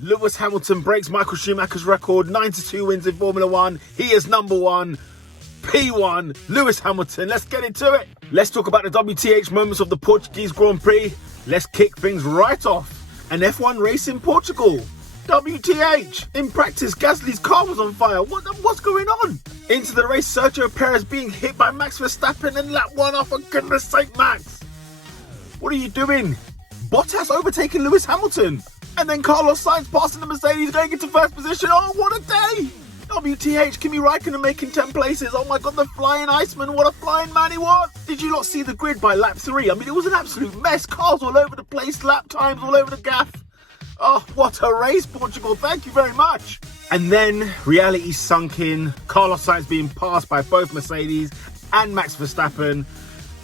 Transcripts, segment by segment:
Lewis Hamilton breaks Michael Schumacher's record, 92 wins in Formula 1. He is number one. P1, Lewis Hamilton. Let's get into it. Let's talk about the WTH moments of the Portuguese Grand Prix. Let's kick things right off. An F1 race in Portugal. WTH. In practice, Gasly's car was on fire. What's going on? Into the race, Sergio Perez being hit by Max Verstappen in lap 1. Oh, for goodness sake, Max. What are you doing? Bottas overtaking Lewis Hamilton. And then Carlos Sainz passing the Mercedes, going into first position. Oh, what a day. WTH, Kimi Raikkonen making 10 places. Oh my God, the flying Iceman. What a flying man he was. Did you not see the grid by lap 3? I mean, it was an absolute mess. Cars all over the place, lap times all over the gaff. Oh, what a race, Portugal. Thank you very much. And then reality sunk in. Carlos Sainz being passed by both Mercedes and Max Verstappen.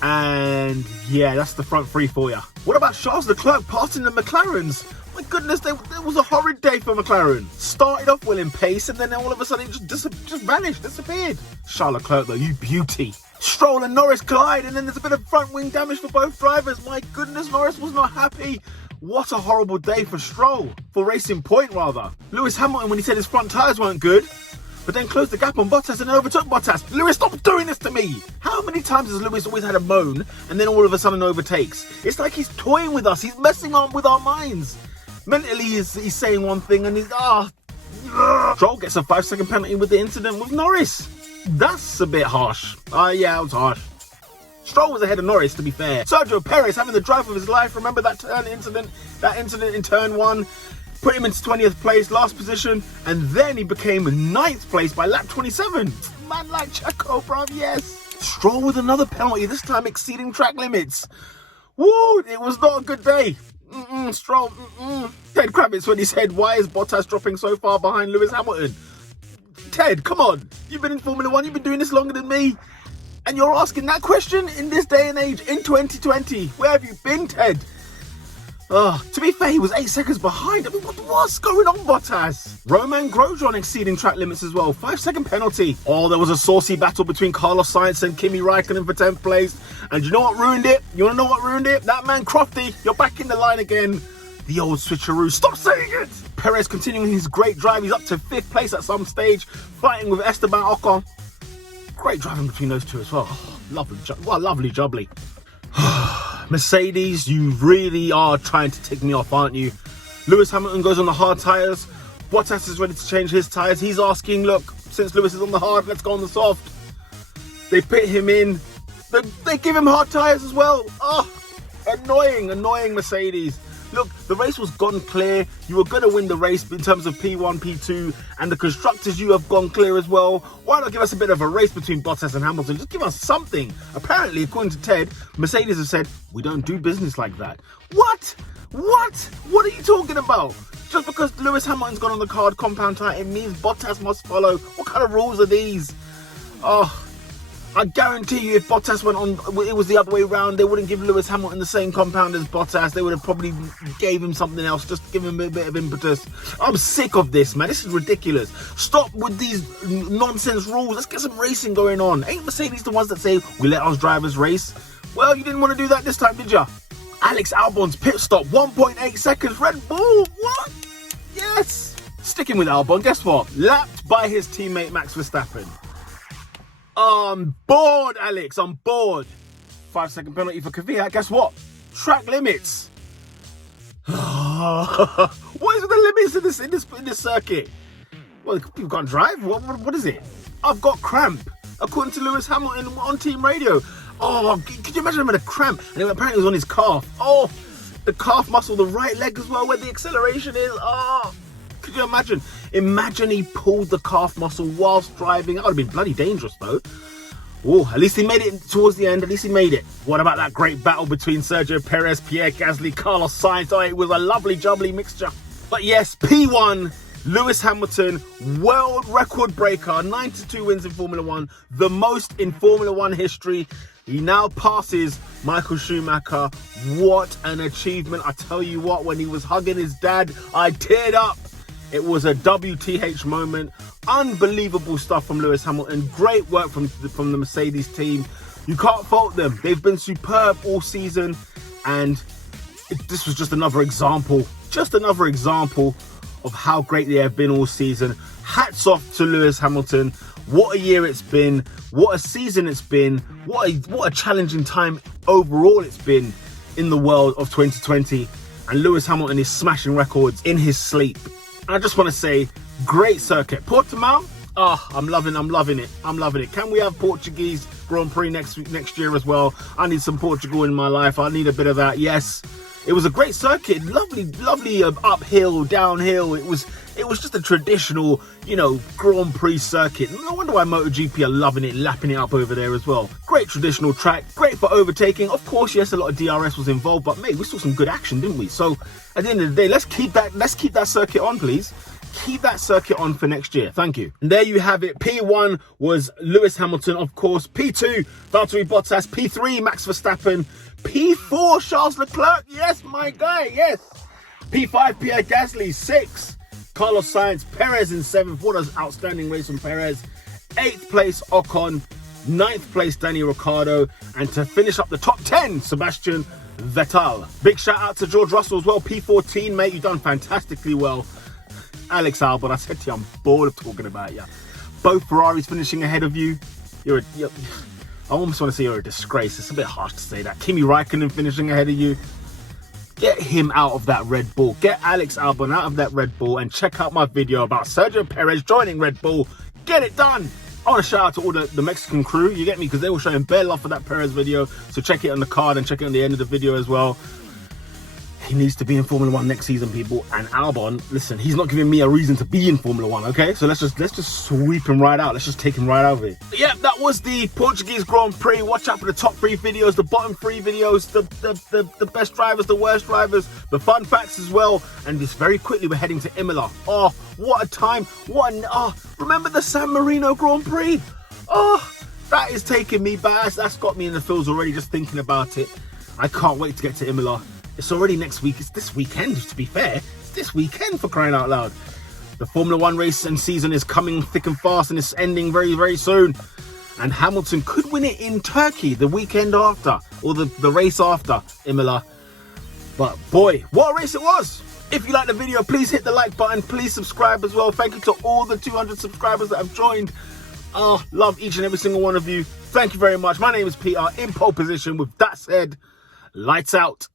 And yeah, that's the front three for you. What about Charles Leclerc passing the McLarens? My goodness, there was a horrid day for McLaren. Started off well in pace and then all of a sudden just vanished, disappeared. Charles Leclerc though, you beauty. Stroll and Norris collide and then there's a bit of front wing damage for both drivers. My goodness, Norris was not happy. What a horrible day for Stroll. For Racing Point rather. Lewis Hamilton, when he said his front tyres weren't good, but then closed the gap on Bottas and then overtook Bottas. Lewis, stop doing this to me. How many times has Lewis always had a moan and then all of a sudden overtakes? It's like he's toying with us. He's messing on with our minds. Mentally, he's saying one thing and he's, Stroll gets a 5-second penalty with the incident with Norris. That's a bit harsh. Yeah, it was harsh. Stroll was ahead of Norris, to be fair. Sergio Perez having the drive of his life. Remember that incident in turn 1? Put him into 20th place, last position, and then he became 9th place by lap 27. Man like Checo, bruv, yes. Stroll with another penalty, this time exceeding track limits. Woo, it was not a good day. Stroll, Ted Kravitz when he said, why is Bottas dropping so far behind Lewis Hamilton? Ted, come on. You've been in Formula 1, you've been doing this longer than me. And you're asking that question in this day and age, in 2020. Where have you been, Ted? To be fair, he was 8 seconds behind. I mean, what's going on, Bottas? Roman Grosjean exceeding track limits as well. 5-second penalty. Oh, there was a saucy battle between Carlos Sainz and Kimi Raikkonen for 10th place. And you know what ruined it? You want to know what ruined it? That man Crofty, you're back in the line again. The old switcheroo. Stop saying it! Perez continuing his great drive. He's up to 5th place at some stage, fighting with Esteban Ocon. Great driving between those two as well. Oh, lovely jubbly. Mercedes, you really are trying to tick me off, aren't you? Lewis Hamilton goes on the hard tyres. Bottas is ready to change his tyres. He's asking, look, since Lewis is on the hard, let's go on the soft. They pit him in. They give him hard tyres as well. Oh, annoying Mercedes. Look, the race was gone clear. You were going to win the race in terms of P1, P2, and the constructors, you have gone clear as well. Why not give us a bit of a race between Bottas and Hamilton? Just give us something. Apparently, according to Ted, Mercedes have said, we don't do business like that. What? What are you talking about? Just because Lewis Hamilton's gone on the hard compound tyre, it means Bottas must follow. What kind of rules are these? Oh, I guarantee you if Bottas went on, it was the other way around, they wouldn't give Lewis Hamilton the same compound as Bottas. They would have probably gave him something else, just give him a bit of impetus. I'm sick of this, man. This is ridiculous. Stop with these nonsense rules. Let's get some racing going on. Ain't Mercedes the ones that say, we let our drivers race? Well, you didn't want to do that this time, did ya? Alex Albon's pit stop, 1.8 seconds. Red Bull, what? Yes. Sticking with Albon, guess what? Lapped by his teammate Max Verstappen. I'm bored, Alex. I'm bored. 5-second penalty for Kvyat. Guess what? Track limits. What is with the limits in this circuit? Well, people can't drive. What is it? I've got cramp. According to Lewis Hamilton on team radio. Oh, could you imagine him with a cramp? And apparently it was on his calf. Oh, the calf muscle, the right leg as well, where the acceleration is. Oh. Could you imagine? Imagine he pulled the calf muscle whilst driving. That would have been bloody dangerous though. Oh, at least he made it towards the end. At least he made it. What about that great battle between Sergio Perez, Pierre Gasly, Carlos Sainz? Oh, it was a lovely jubbly mixture. But yes, P1, Lewis Hamilton, world record breaker, 92 wins in Formula 1, the most in Formula 1 history. He now passes Michael Schumacher. What an achievement. I tell you what, when he was hugging his dad, I teared up. It was a WTH moment. Unbelievable stuff from Lewis Hamilton. Great work from the Mercedes team. You can't fault them. They've been superb all season. And this was just another example of how great they have been all season. Hats off to Lewis Hamilton. What a year it's been. What a season it's been. What a challenging time overall it's been in the world of 2020. And Lewis Hamilton is smashing records in his sleep. And I just want to say, great circuit. Portimao, I'm loving it. Can we have Portuguese Grand Prix next year as well? I need some Portugal in my life. I need a bit of that. Yes, it was a great circuit. Lovely uphill, downhill. It was just a traditional, Grand Prix circuit. No wonder why MotoGP are loving it, lapping it up over there as well. Great traditional track, great for overtaking. Of course, yes, a lot of DRS was involved, but mate, we saw some good action, didn't we? So at the end of the day, let's keep that circuit on, please. Keep that circuit on for next year. Thank you. And there you have it. P1 was Lewis Hamilton, of course. P2, Valtteri Bottas. P3, Max Verstappen. P4, Charles Leclerc. Yes, my guy. Yes. P5, Pierre Gasly. 6, Carlos Sainz. Perez in 7th. What an outstanding race from Perez. 8th place, Ocon. 9th place, Daniel Ricciardo. And to finish up the top 10, Sebastian Vettel. Big shout out to George Russell as well. P14, mate. You've done fantastically well. Alex Albon, I said to you, I'm bored of talking about you. Both Ferraris finishing ahead of you. I almost want to say you're a disgrace. It's a bit harsh to say that. Kimi Raikkonen finishing ahead of you. Get him out of that Red Bull. Get Alex Albon out of that Red Bull and check out my video about Sergio Perez joining Red Bull. Get it done. I want to shout out to all the Mexican crew, you get me? Because they were showing bare love for that Perez video. So check it on the card and check it on the end of the video as well. He needs to be in Formula 1 next season, people. And Albon, listen, he's not giving me a reason to be in Formula 1, okay? So let's just sweep him right out. Let's just take him right out of it. Yeah, that was the Portuguese Grand Prix. Watch out for the top 3 videos, the bottom 3 videos, the best drivers, the worst drivers, the fun facts as well. And just very quickly, we're heading to Imola. Oh, what a time. Remember the San Marino Grand Prix? Oh, that is taking me back. That's got me in the feels already just thinking about it. I can't wait to get to Imola. It's already next week. It's this weekend, to be fair. It's this weekend, for crying out loud. The Formula 1 race and season is coming thick and fast, and it's ending very, very soon. And Hamilton could win it in Turkey the weekend after, or the race after Imola. But boy, what a race it was. If you like the video, please hit the like button. Please subscribe as well. Thank you to all the 200 subscribers that have joined. Love each and every single one of you. Thank you very much. My name is Peter, in pole position. With that said, lights out.